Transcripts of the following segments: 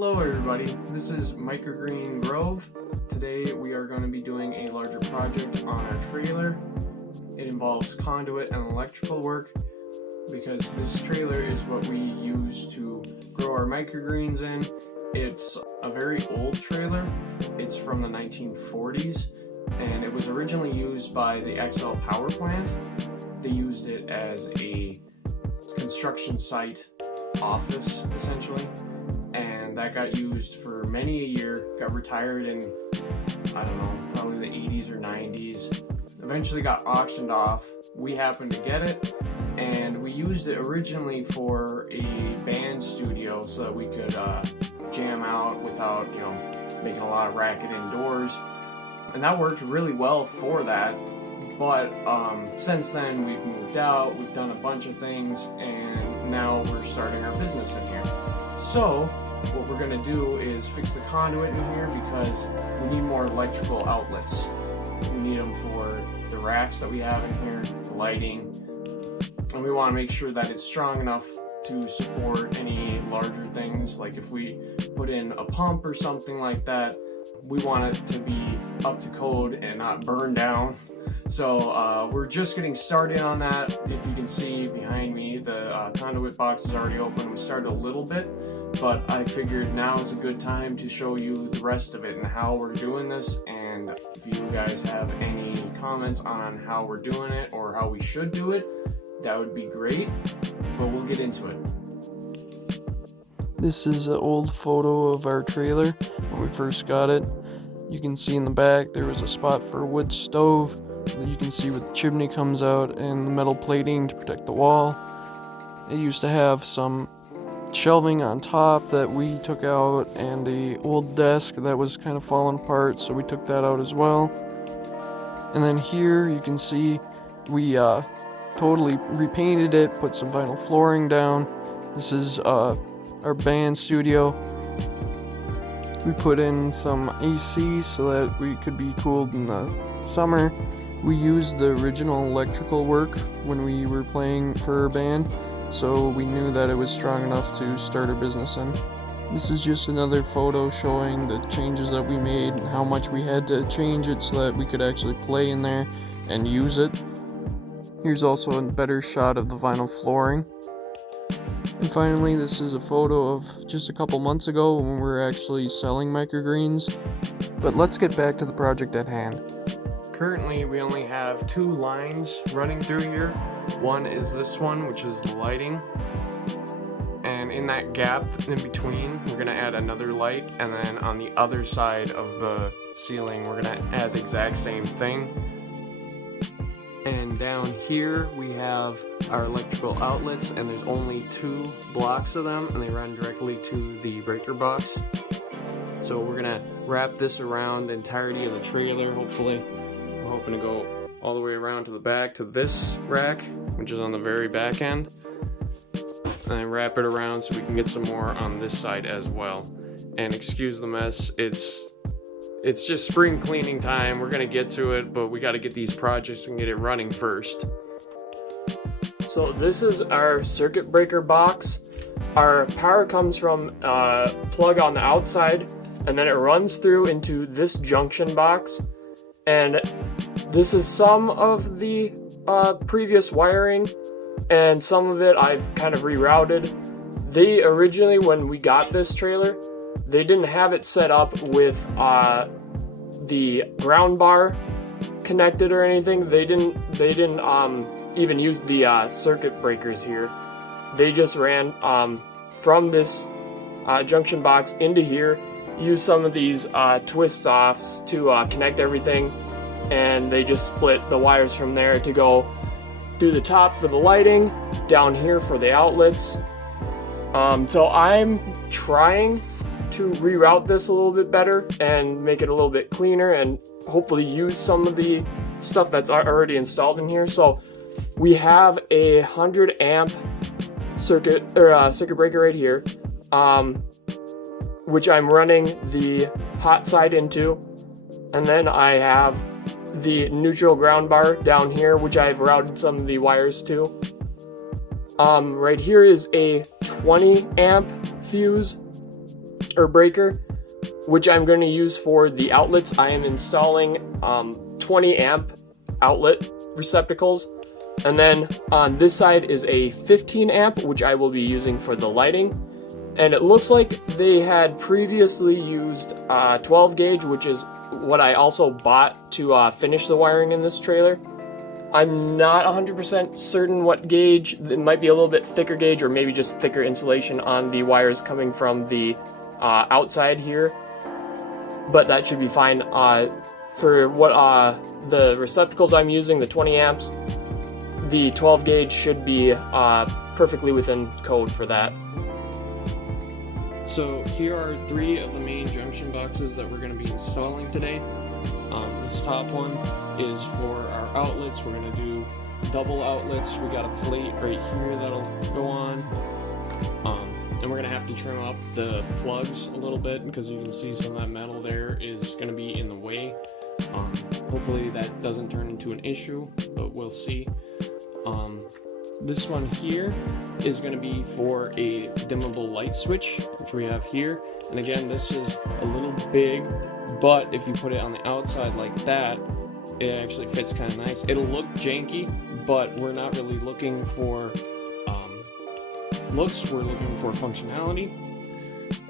Hello everybody, this is Microgreen Grove. Today we are going to be doing a larger project on our trailer. It involves conduit and electrical work because this trailer is what we use to grow our microgreens in. It's a very old trailer. It's from the 1940s and it was originally used by the XL power plant. They used it as a construction site office essentially, and that got used for many a year, got retired in, I don't know, probably the 80s or 90s, eventually got auctioned off. We happened to get it, and we used it originally for a band studio so that we could jam out without, making a lot of racket indoors, and that worked really well for that. But since then we've moved out, we've done a bunch of things, and now we're starting our business in here. So what we're going to do is fix the conduit in here because we need more electrical outlets. We need them for the racks that we have in here, the lighting, and we want to make sure that it's strong enough to support any larger things. Like if we put in a pump or something like that, we want it to be up to code and not burn down. So we're just getting started on that. If you can see behind me, the conduit box is already open. We started a little bit, but I figured now is a good time to show you the rest of it and how we're doing this. And if you guys have any comments on how we're doing it or how we should do it, that would be great, but we'll get into it. This is an old photo of our trailer when we first got it. You can see in the back there was a spot for a wood stove. You can see where the chimney comes out and the metal plating to protect the wall. It used to have some shelving on top that we took out, and the old desk that was kind of falling apart, so we took that out as well. And then here you can see we totally repainted it, put some vinyl flooring down. This is our band studio. We put in some AC so that we could be cooled in the summer. We used the original electrical work when we were playing for our band, so we knew that it was strong enough to start our business in. This is just another photo showing the changes that we made and how much we had to change it so that we could actually play in there and use it. Here's also a better shot of the vinyl flooring. And finally, this is a photo of just a couple months ago when we were actually selling microgreens. But let's get back to the project at hand. Currently, we only have two lines running through here. One is this one, which is the lighting. And in that gap in between, we're going to add another light. And then on the other side of the ceiling, we're going to add the exact same thing. And down here we have our electrical outlets, and there's only 2 blocks of them, and they run directly to the breaker box. So we're gonna wrap this around the entirety of the trailer. Hopefully, we're hoping to go all the way around to the back to this rack, which is on the very back end, and then wrap it around so we can get some more on this side as well. And excuse the mess, it's just spring cleaning time. We're gonna get to it, but we gotta get these projects and get it running first. So this is our circuit breaker box. Our power comes from a plug on the outside, and then it runs through into this junction box. And this is some of the previous wiring, and some of it I've kind of rerouted. They originally, when we got this trailer, they didn't have it set up with the ground bar connected or anything. They didn't even use the circuit breakers here. They just ran from this junction box into here, used some of these twist offs to connect everything, and they just split the wires from there to go through the top for the lighting, down here for the outlets. So I'm trying to reroute this a little bit better and make it a little bit cleaner and hopefully use some of the stuff that's already installed in here. So we have a 100 amp circuit breaker right here, which I'm running the hot side into, and then I have the neutral ground bar down here, which I've routed some of the wires to. Right here is a 20 amp fuse or breaker, which I'm going to use for the outlets. I am installing 20 amp outlet receptacles, and then on this side is a 15 amp, which I will be using for the lighting. And it looks like they had previously used 12 gauge, which is what I also bought to finish the wiring in this trailer. I'm not 100% certain what gauge. It might be a little bit thicker gauge, or maybe just thicker insulation on the wires coming from the outside here. But that should be fine. For what the receptacles I'm using, the 20 amps, the 12 gauge should be perfectly within code for that. So here are 3 of the main junction boxes that we're going to be installing today. This top one is for our outlets. We're going to do double outlets. We got a plate right here that'll go on. And we're going to have to trim up the plugs a little bit because you can see some of that metal there is going to be in the way. Hopefully that doesn't turn into an issue, but we'll see. This one here is going to be for a dimmable light switch, which we have here. And again, this is a little big, but if you put it on the outside like that, it actually fits kind of nice. It'll look janky, but we're not really looking for looks, we're looking for functionality.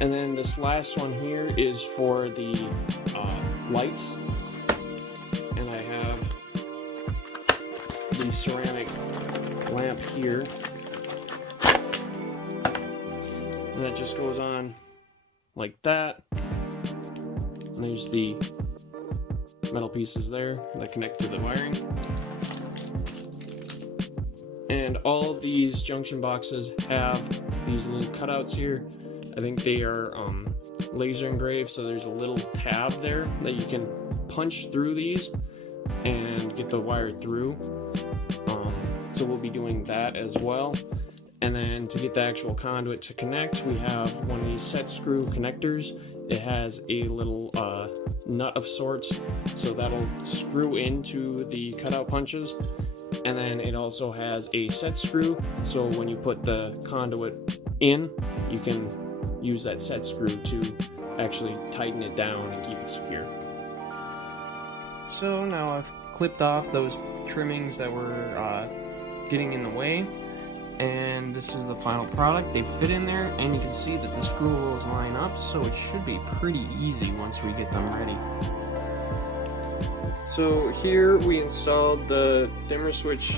And then this last one here is for the lights. And I have the ceramic lamp here, and that just goes on like that. And there's the metal pieces there that connect to the wiring. And all of these junction boxes have these little cutouts here. I think they are laser engraved, so there's a little tab there that you can punch through these and get the wire through. So we'll be doing that as well. And then to get the actual conduit to connect, we have one of these set screw connectors. It has a little nut of sorts, so that'll screw into the cutout punches. And then it also has a set screw, so when you put the conduit in, you can use that set screw to actually tighten it down and keep it secure. So now I've clipped off those trimmings that were getting in the way, and this is the final product. They fit in there, and you can see that the screw holes line up, so it should be pretty easy once we get them ready. So here we installed the dimmer switch,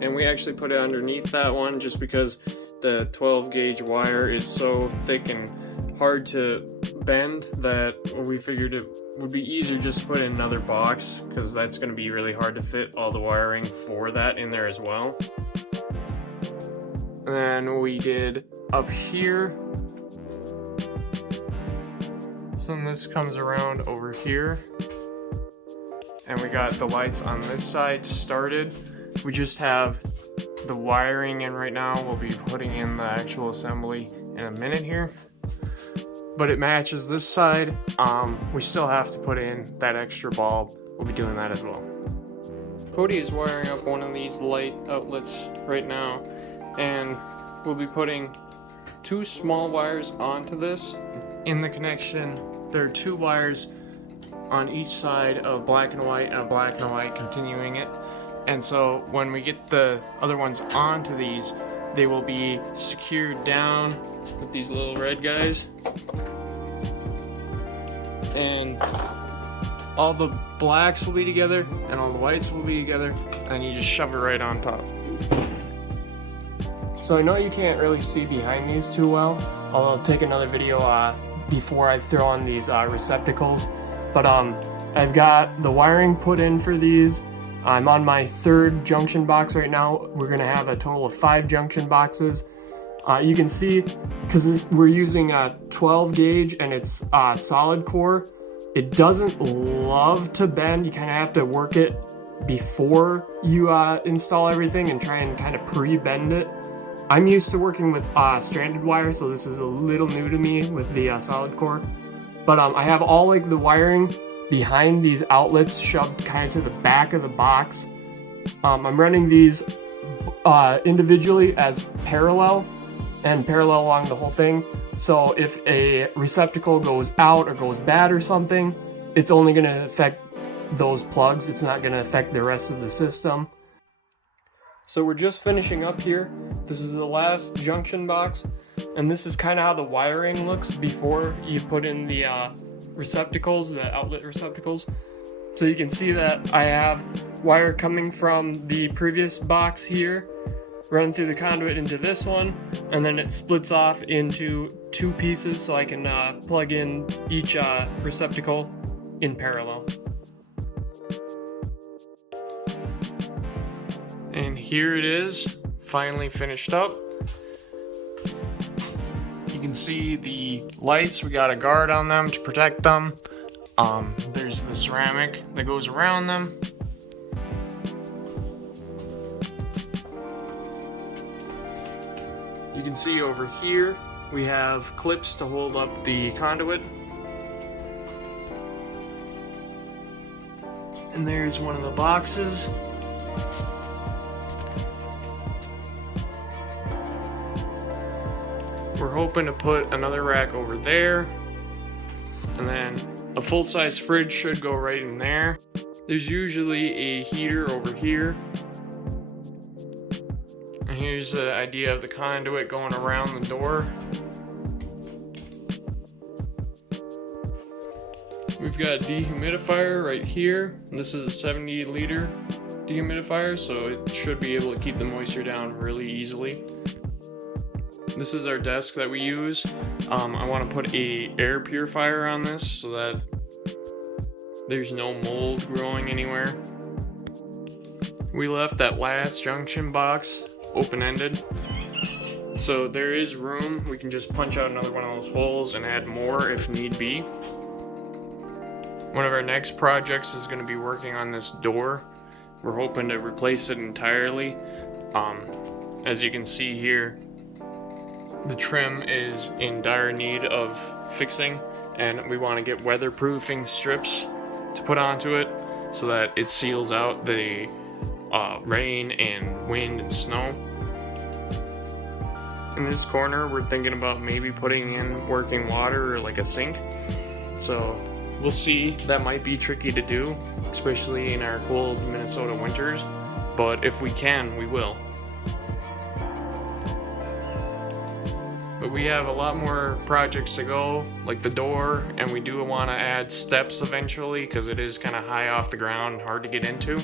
and we actually put it underneath that one just because the 12 gauge wire is so thick and hard to bend that we figured it would be easier just to put in another box, because that's going to be really hard to fit all the wiring for that in there as well. And then we did up here, so then this comes around over here, and we got the lights on this side started. We just have the wiring in right now. We'll be putting in the actual assembly in a minute here, but it matches this side. We still have to put in that extra bulb. We'll be doing that as well. Cody is wiring up one of these light outlets right now, and we'll be putting 2 small wires onto this. In the connection, there are 2 wires on each side of black and white, and a black and white continuing it. And so when we get the other ones onto these, they will be secured down with these little red guys. And all the blacks will be together and all the whites will be together, and you just shove it right on top. So I know you can't really see behind these too well. I'll take another video before I throw on these receptacles. But I've got the wiring put in for these. I'm on my 3rd junction box right now. We're gonna have a total of 5 junction boxes. You can see, because we're using a 12 gauge and it's solid core, it doesn't love to bend. You kind of have to work it before you install everything and try and kind of pre-bend it. I'm used to working with stranded wire, so this is a little new to me with the solid core. But I have all like the wiring behind these outlets shoved kind of to the back of the box. I'm running these individually as parallel along the whole thing. So if a receptacle goes out or goes bad or something, it's only going to affect those plugs. It's not going to affect the rest of the system. So we're just finishing up here. This is the last junction box, and this is kind of how the wiring looks before you put in the receptacles, the outlet receptacles. So you can see that I have wire coming from the previous box here, running through the conduit into this one, and then it splits off into two pieces so I can plug in each receptacle in parallel. And here it is, finally finished up. You can see the lights, we got a guard on them to protect them. There's the ceramic that goes around them. You can see over here we have clips to hold up the conduit. And there's one of the boxes. We're hoping to put another rack over there, and then a full-size fridge should go right in there. There's usually a heater over here. And here's the idea of the conduit going around the door. We've got a dehumidifier right here. This is a 70-liter dehumidifier, so it should be able to keep the moisture down really easily. This is our desk that we use. I want to put a air purifier on this so that there's no mold growing anywhere. We left that last junction box open-ended, so there is room. We can just punch out another one of those holes and add more if need be. One of our next projects is going to be working on this door. We're hoping to replace it entirely. As you can see here, the trim is in dire need of fixing, and we want to get weatherproofing strips to put onto it so that it seals out the rain and wind and snow. In this corner, we're thinking about maybe putting in working water or like a sink. So we'll see. That might be tricky to do, especially in our cold Minnesota winters, but if we can, we will. But we have a lot more projects to go, like the door, and we do want to add steps eventually because it is kind of high off the ground and hard to get into.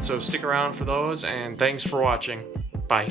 So stick around for those, and thanks for watching. Bye.